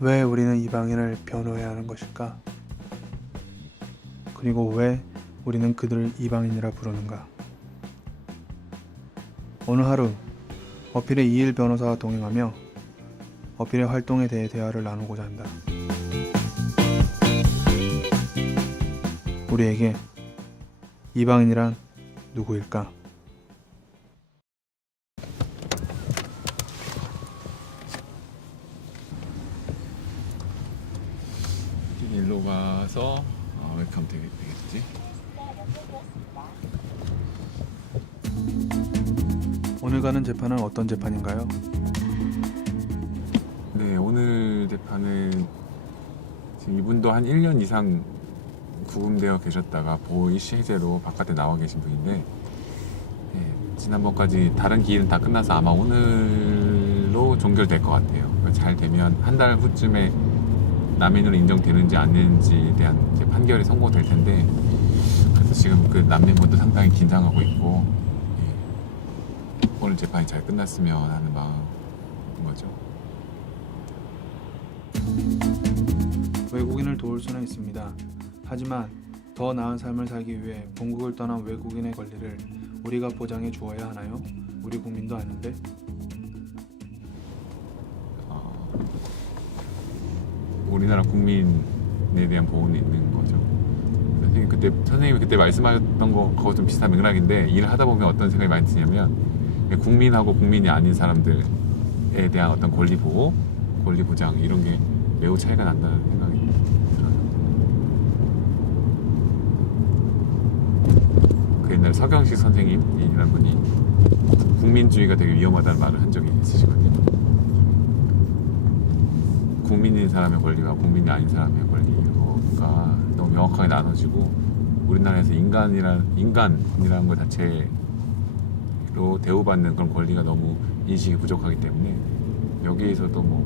왜 우리는 이방인을 변호해야 하는 것일까? 그리고 왜 우리는 그들을 이방인이라 부르는가? 오늘 하루 어필의 이일 변호사와 동행하며 어필의 활동에 대해 대화를 나누고자 한다. 우리에게 이방인이란 누구일까? 일로 가서 이렇게 하면 되겠지? 오늘 가는 재판은 어떤 재판인가요? 네, 오늘 재판은 지금 이분도 한 1년 이상 구금되어 계셨다가 보이시 해제로 바깥에 나와 계신 분인데, 네, 지난번까지 다른 기일은 다 끝나서 아마 오늘로 종결될 것 같아요. 잘 되면 한 달 후쯤에 난민으로 인정되는지 안 되는지에 대한 이제 판결이 선고될 텐데, 그래서 지금 그 난민분도 상당히 긴장하고 있고, 오늘 재판이 잘 끝났으면 하는 마음인 거죠. 외국인을 도울 수는 있습니다. 하지만 더 나은 삶을 살기 위해 본국을 떠난 외국인의 권리를 우리가 보장해 주어야 하나요? 우리 국민도 아닌데? 우리나라 국민에 대한 보호는 있는 거죠. 선생님이 그때 말씀하셨던 거 그거 좀 비슷한 맥락인데, 일을 하다 보면 어떤 생각이 많이 드냐면, 국민하고 국민이 아닌 사람들에 대한 어떤 권리 보호, 권리 보장 이런 게 매우 차이가 난다는 생각이 들어요. 그 옛날 서경식 선생님이라는 분이 국민주의가 되게 위험하다는 말을 한 적이 있으시거든요. 국민인 사람의 권리와 국민이 아닌 사람의 권리가 너무 명확하게 나눠지고, 우리나라에서 인간이라는 것 자체로 대우받는 그런 권리가 너무 인식이 부족하기 때문에, 여기에서도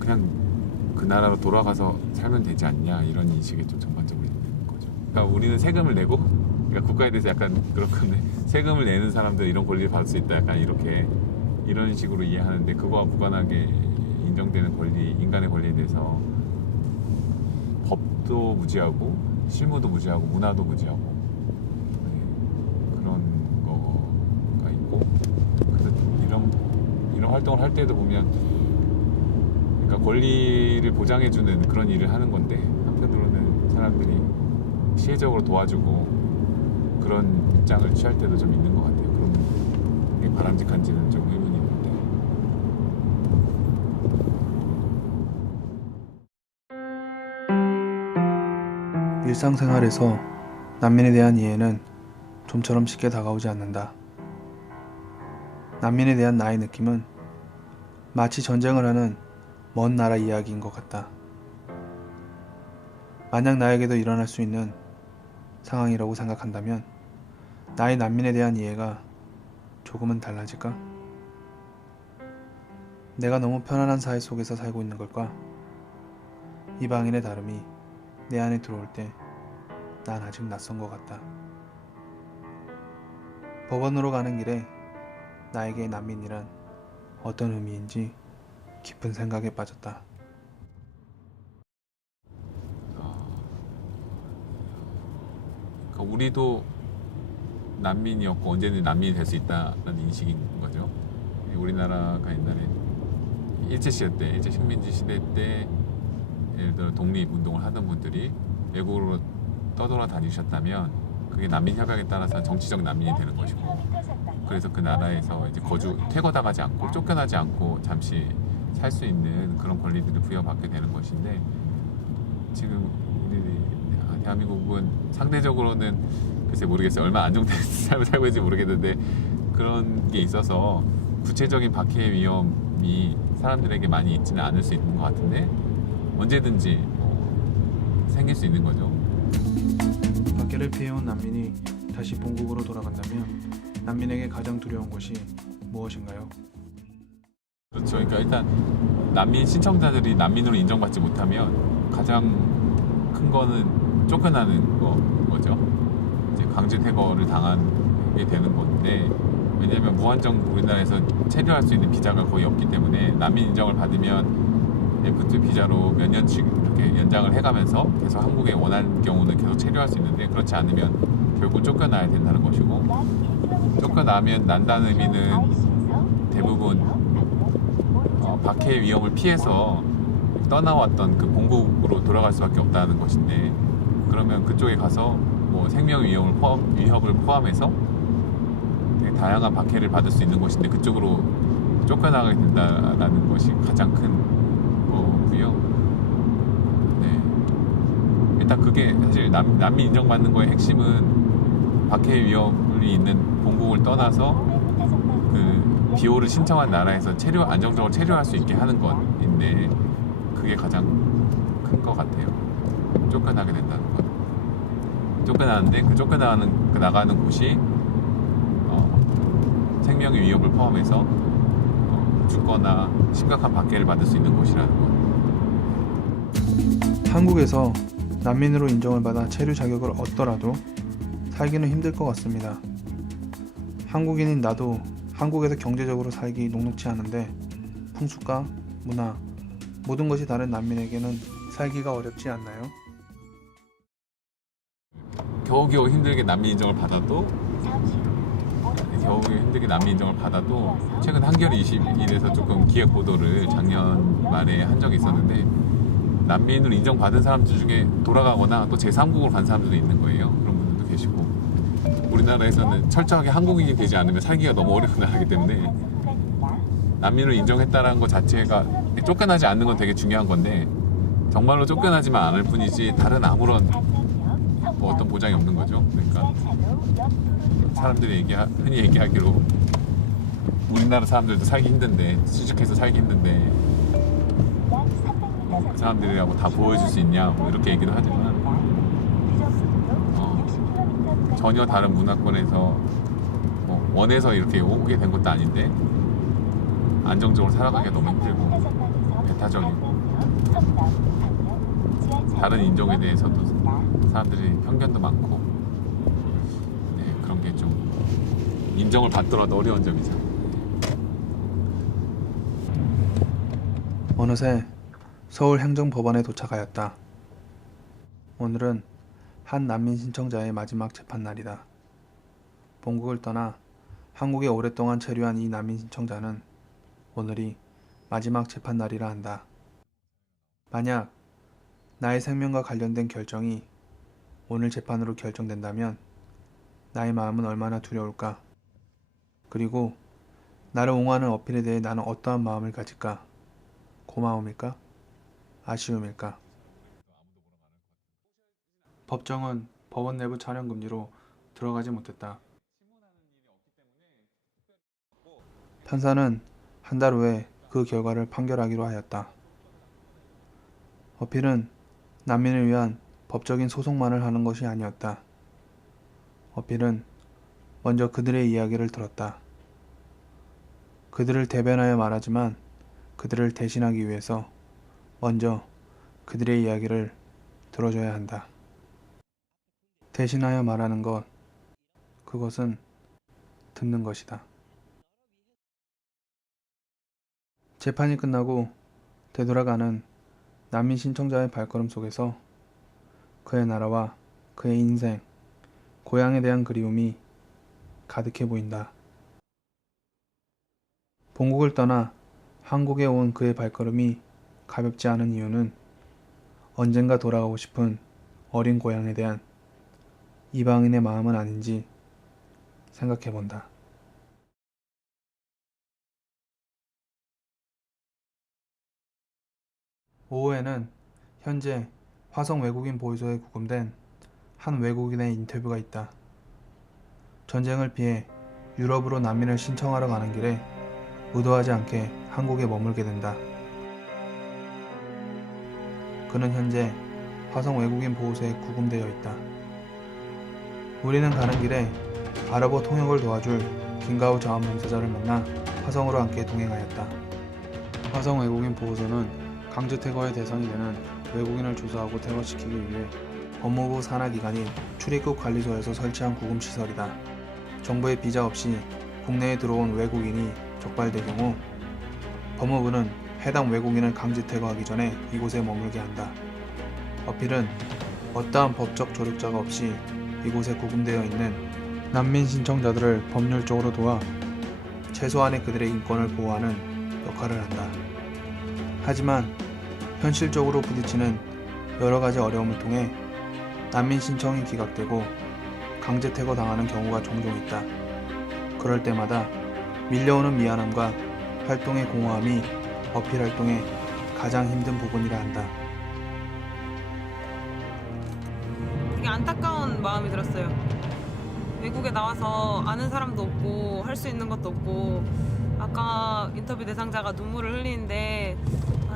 그냥 그 나라로 돌아가서 살면 되지 않냐, 이런 인식이 좀 전반적으로 있는 거죠. 그러니까 우리는 세금을 내고, 그러니까 국가에 대해서 약간 그런 건데, 세금을 내는 사람들 이런 권리를 받을 수 있다, 약간 이런 식으로 이해하는데, 그거와 무관하게 인정되는 권리, 인간의 권리에 대해서 법도 무지하고 실무도 무지하고 문화도 무지하고, 그런 거가 있고, 그래서 이런 활동을 할 때도 보면, 그러니까 권리를 보장해주는 그런 일을 하는 건데, 한편으로는 사람들이 시혜적으로 도와주고 그런 입장을 취할 때도 좀 있는 것 같아요. 그런 게 바람직한지는 좀 의문이 있는데. 일상생활에서 난민에 대한 이해는 좀처럼 쉽게 다가오지 않는다. 난민에 대한 나의 느낌은 마치 전쟁을 하는 먼 나라 이야기인 것 같다. 만약 나에게도 일어날 수 있는 상황이라고 생각한다면 나의 난민에 대한 이해가 조금은 달라질까? 내가 너무 편안한 사회 속에서 살고 있는 걸까? 이방인의 다름이 내 안에 들어올 때 난 아직 낯선 것 같다. 법원으로 가는 길에 나에게 난민이란 어떤 의미인지 깊은 생각에 빠졌다. 그러니까 우리도 난민이었고 언제든 난민이 될 수 있다는 인식인 거죠. 우리나라가 옛날에 일제 식민지 시대 때 예를 들어 독립운동을 하던 분들이 외국으로 떠돌아다니셨다면 그게 난민협약에 따라서 정치적 난민이 되는 것이고, 그래서 그 나라에서 이제 퇴거당하지 않고 쫓겨나지 않고 잠시 살 수 있는 그런 권리들을 부여받게 되는 것인데, 지금 우리 대한민국은 상대적으로는 글쎄 모르겠어요. 얼마나 안정된 삶을 살고 있는지 모르겠는데, 그런 게 있어서 구체적인 박해의 위험이 사람들에게 많이 있지는 않을 수 있는 것 같은데, 언제든지 생길 수 있는 거죠. 박해를 피해온 난민이 다시 본국으로 돌아간다면 난민에게 가장 두려운 것이 무엇인가요? 그렇죠. 그러니까 일단 난민 신청자들이 난민으로 인정받지 못하면 가장 큰 거는 쫓겨나는 거죠. 이제 강제 퇴거를 당하게 되는 건데, 왜냐하면 무한정 우리나라에서 체류할 수 있는 비자가 거의 없기 때문에 난민 인정을 받으면 F2 비자로 몇 년씩 이렇게 연장을 해가면서 계속 한국에 원하는 경우는 계속 체류할 수 있는데, 그렇지 않으면 결국 쫓겨나야 된다는 것이고, 쫓겨나면 난다는 의미는 대부분 박해의 위험을 피해서 떠나왔던 그 본국으로 돌아갈 수밖에 없다는 것인데, 그러면 그쪽에 가서 뭐 생명 위협을 포함해서 되게 다양한 박해를 받을 수 있는 것인데 그쪽으로 쫓겨나게 된다는 것이 가장 큰 거고요. 네. 일단 그게 사실 난민 인정받는 거의 핵심은 박해의 위험이 있는 본국을 떠나서 그 비호를 신청한 나라에서 안정적으로 체류할 수 있게 하는 것인데, 그게 가장 큰 것 같아요. 쫓겨나게 된다는 것. 쫓겨나는데 그 나가는 곳이 생명의 위협을 포함해서 죽거나 심각한 박해를 받을 수 있는 곳이라는 것. 한국에서 난민으로 인정을 받아 체류 자격을 얻더라도 살기는 힘들 것 같습니다. 한국인인 나도 한국에서 경제적으로 살기 녹록지 않은데 풍습과 문화, 모든 것이 다른 난민에게는 살기가 어렵지 않나요? 겨우겨우 힘들게 난민 인정을 받아도 최근 한겨레 21에서 조금 기획 보도를 작년 말에 한 적이 있었는데, 난민을 인정받은 사람들 중에 돌아가거나 또 제3국으로 간 사람들도 있는 거예요. 그런 분들도 계시고, 우리나라에서는 철저하게 한국인이 되지 않으면 살기가 너무 어려운 나라이기 때문에 난민을 인정했다는 것 자체가, 쫓겨나지 않는 건 되게 중요한 건데 정말로 쫓겨나지만 않을 뿐이지 다른 아무런 뭐 어떤 보장이 없는 거죠. 그러니까 사람들이 흔히 얘기하기로 우리나라 사람들도 살기 힘든데, 취직해서 살기 힘든데 그 사람들이라고 다 보여줄 수 있냐 뭐 이렇게 얘기도 하지만, 전혀 다른 문화권에서 뭐 원해서 이렇게 오게 된 것도 아닌데 안정적으로 살아가기가 너무 힘들고 배타적이고, 다른 인종에 대해서도 사람들이 편견도 많고, 네, 그런 게 좀 인정을 받더라도 어려운 점이죠. 어느새 서울행정법원에 도착하였다. 오늘은 한 난민 신청자의 마지막 재판 날이다. 본국을 떠나 한국에 오랫동안 체류한 이 난민 신청자는 오늘이 마지막 재판 날이라 한다. 만약 나의 생명과 관련된 결정이 오늘 재판으로 결정된다면 나의 마음은 얼마나 두려울까? 그리고 나를 옹호하는 어필에 대해 나는 어떠한 마음을 가질까? 고마움일까? 아쉬움일까? 법정은 법원 내부 촬영 금지로 들어가지 못했다. 판사는 한 달 후에 그 결과를 판결하기로 하였다. 어필은 난민을 위한 법적인 소송만을 하는 것이 아니었다. 어필은 먼저 그들의 이야기를 들었다. 그들을 대변하여 말하지만 그들을 대신하기 위해서 먼저 그들의 이야기를 들어줘야 한다. 대신하여 말하는 것, 그것은 듣는 것이다. 재판이 끝나고 되돌아가는 난민 신청자의 발걸음 속에서 그의 나라와 그의 인생, 고향에 대한 그리움이 가득해 보인다. 본국을 떠나 한국에 온 그의 발걸음이 가볍지 않은 이유는 언젠가 돌아가고 싶은 어린 고향에 대한 이방인의 마음은 아닌지 생각해 본다. 오후에는 현재 화성 외국인 보호소에 구금된 한 외국인의 인터뷰가 있다. 전쟁을 피해 유럽으로 난민을 신청하러 가는 길에 의도하지 않게 한국에 머물게 된다. 그는 현재 화성 외국인 보호소에 구금되어 있다. 우리는 가는 길에 아랍어 통역을 도와줄 김가우 자원봉사자를 만나 화성으로 함께 동행하였다. 화성 외국인 보호소는 강제 퇴거의 대상이 되는 외국인을 조사하고 퇴거시키기 위해 법무부 산하기관인 출입국 관리소에서 설치한 구금시설이다. 정부의 비자 없이 국내에 들어온 외국인이 적발될 경우 법무부는 해당 외국인을 강제 퇴거하기 전에 이곳에 머물게 한다. 어필은 어떠한 법적 조력자가 없이 이곳에 구금되어 있는 난민 신청자들을 법률적으로 도와 최소한의 그들의 인권을 보호하는 역할을 한다. 하지만 현실적으로 부딪히는 여러 가지 어려움을 통해 난민 신청이 기각되고 강제 퇴거 당하는 경우가 종종 있다. 그럴 때마다 밀려오는 미안함과 활동의 공허함이 어필 활동의 가장 힘든 부분이라 한다. 되게 안타까운 마음이 들었어요. 외국에 나와서 아는 사람도 없고 할 수 있는 것도 없고 아까 인터뷰 대상자가 눈물을 흘리는데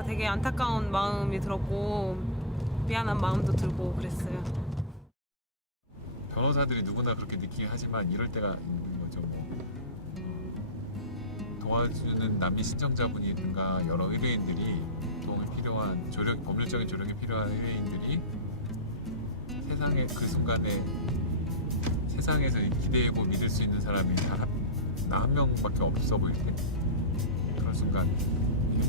되게 안타까운 마음이 들었고 미안한 마음도 들고 그랬어요. 변호사들이 누구나 그렇게 느끼긴 하지만 이럴 때가 있는 거죠. 도와주는 난민 신청자분이든가 여러 의뢰인들이 도움이 필요한 법률적인 조력이 필요한 의뢰인들이 세상에 그 순간에 세상에서 기대고 믿을 수 있는 사람이 다 나 한 명밖에 없어 보일 때 그런 순간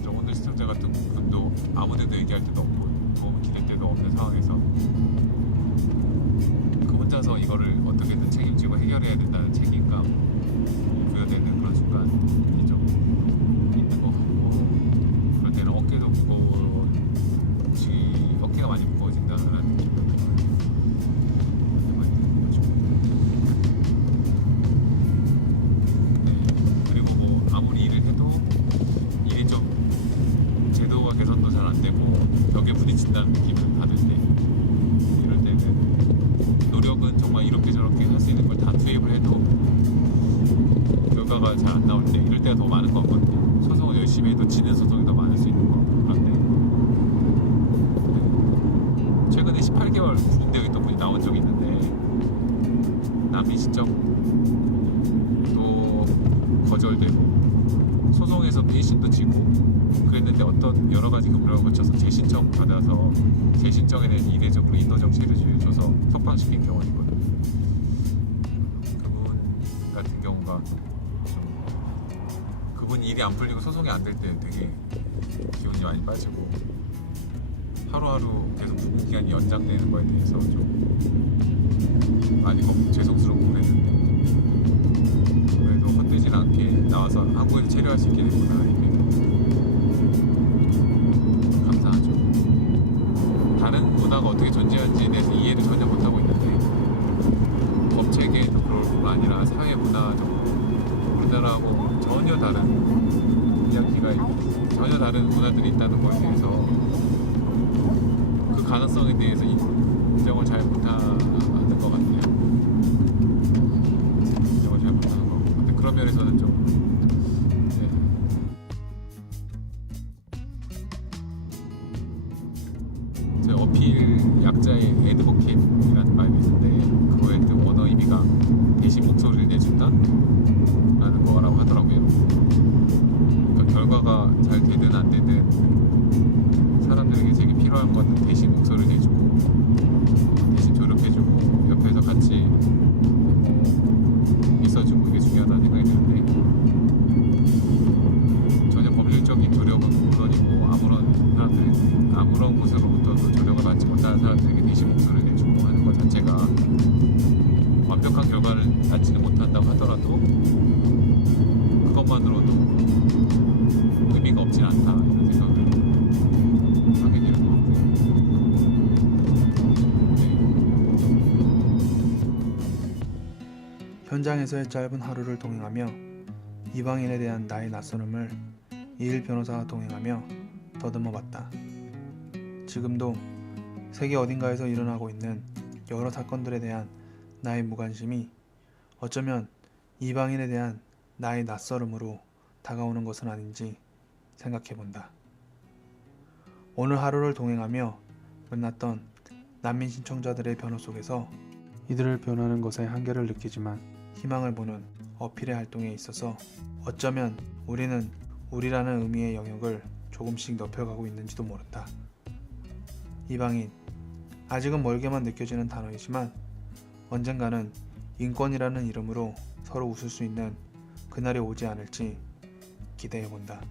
오늘 시청자 같은 분도 아무데도 얘기할 데도 없고 도움을 기댈 데도 없는 상황에서 그 혼자서 이거를 어떻게든 책임지고 해결해야 된다는 책임감 부여되는 그런 순간이 좀 있는 것 같고 그럴 때는 어깨도 어깨가 많이 무거워진다는 느낌이 많이 드는 거죠. 그리고 뭐 아무리 일을 해도 일이 좀 제도가 개선도 잘 안 되고 벽에 부딪힌다는 느낌을 받을 때 이럴 때는 노력은 정말 이렇게 저렇게 할 수 있는 걸 다 투입을 해도 결과가 잘 안 나올 때 이럴 때가 더 많은 것 같거든요. 소송을 열심히 해도 지는 소송이 더 많을 수 있는 거. 그런데 최근에 18개월 구금되어 있던 분이 나온 적이 있는데 난민 신청도 거절되고 소송에서 1심도 지고 그랬는데 어떤 여러 가지 금융을 거쳐서 재신청 받아서 재신청에 대한 이례적으로 인도 정치를 줘서 석방시킨 경우가 있거든요. 그분 같은 경우가 좀 그분 일이 안 풀리고 소송이 안 될 때 되게 기운이 많이 빠지고 하루하루 계속 구금 기간이 연장되는 거에 대해서 좀 많이 죄송스럽고 그랬는데 그래도 헛되진 않게 나와서 한국에서 체류할 수 있게 됐구나 이게 감사하죠. 다른 문화가 어떻게 존재하는지에 대해서 이해를 전혀 못하고 있는데 법체계도 그럴 뿐만 아니라 사회 문화적으로 우리나라하고 전혀 다른 이야기가 전혀 다른 문화들이 있다는 것에 대해서 그 가능성에 대해서 인정을 잘 못하는 것 같아요. 인정을 잘 못하는 것 같고 근데 그런 면에서는 좀 제 어필 약자의 애드보케이트라는 말이 있는데 그거의 원어 의미가 대신 목소리를 내준다 라는 거라고 하더라고요. 그러니까 결과가 잘 되든 안 되든 사람들에게 제게 필요한 건 대신 목소리를 내주고 대신 조력해주고 옆에서 같이 있어주고 이게 중요하다는 생각이 드는데 전혀 법률적인 조력은 물론이고 아무런 곳으로부터도 조력을 받지 못하는 사람들에게 대신 목소리를 내주고 하는 것 자체가 완벽한 결과를 낳지는 못한다고 하더라도 그것만으로도 의미가 없진 않다 이런 생각을 하게 되는 것 같고요. 현장에서의 짧은 하루를 동행하며 이방인에 대한 나의 낯설음을 이일 변호사와 동행하며 더듬어 봤다. 지금도 세계 어딘가에서 일어나고 있는 여러 사건들에 대한 나의 무관심이 어쩌면 이방인에 대한 나의 낯설음으로 다가오는 것은 아닌지 생각해 본다. 오늘 하루를 동행하며 만났던 난민 신청자들의 변호 속에서 이들을 변호하는 것의 한계를 느끼지만 희망을 보는 어필의 활동에 있어서 어쩌면 우리는 우리라는 의미의 영역을 조금씩 넓혀가고 있는지도 모른다. 이방인, 아직은 멀게만 느껴지는 단어이지만 언젠가는 인권이라는 이름으로 서로 웃을 수 있는 그날이 오지 않을지 기대해본다.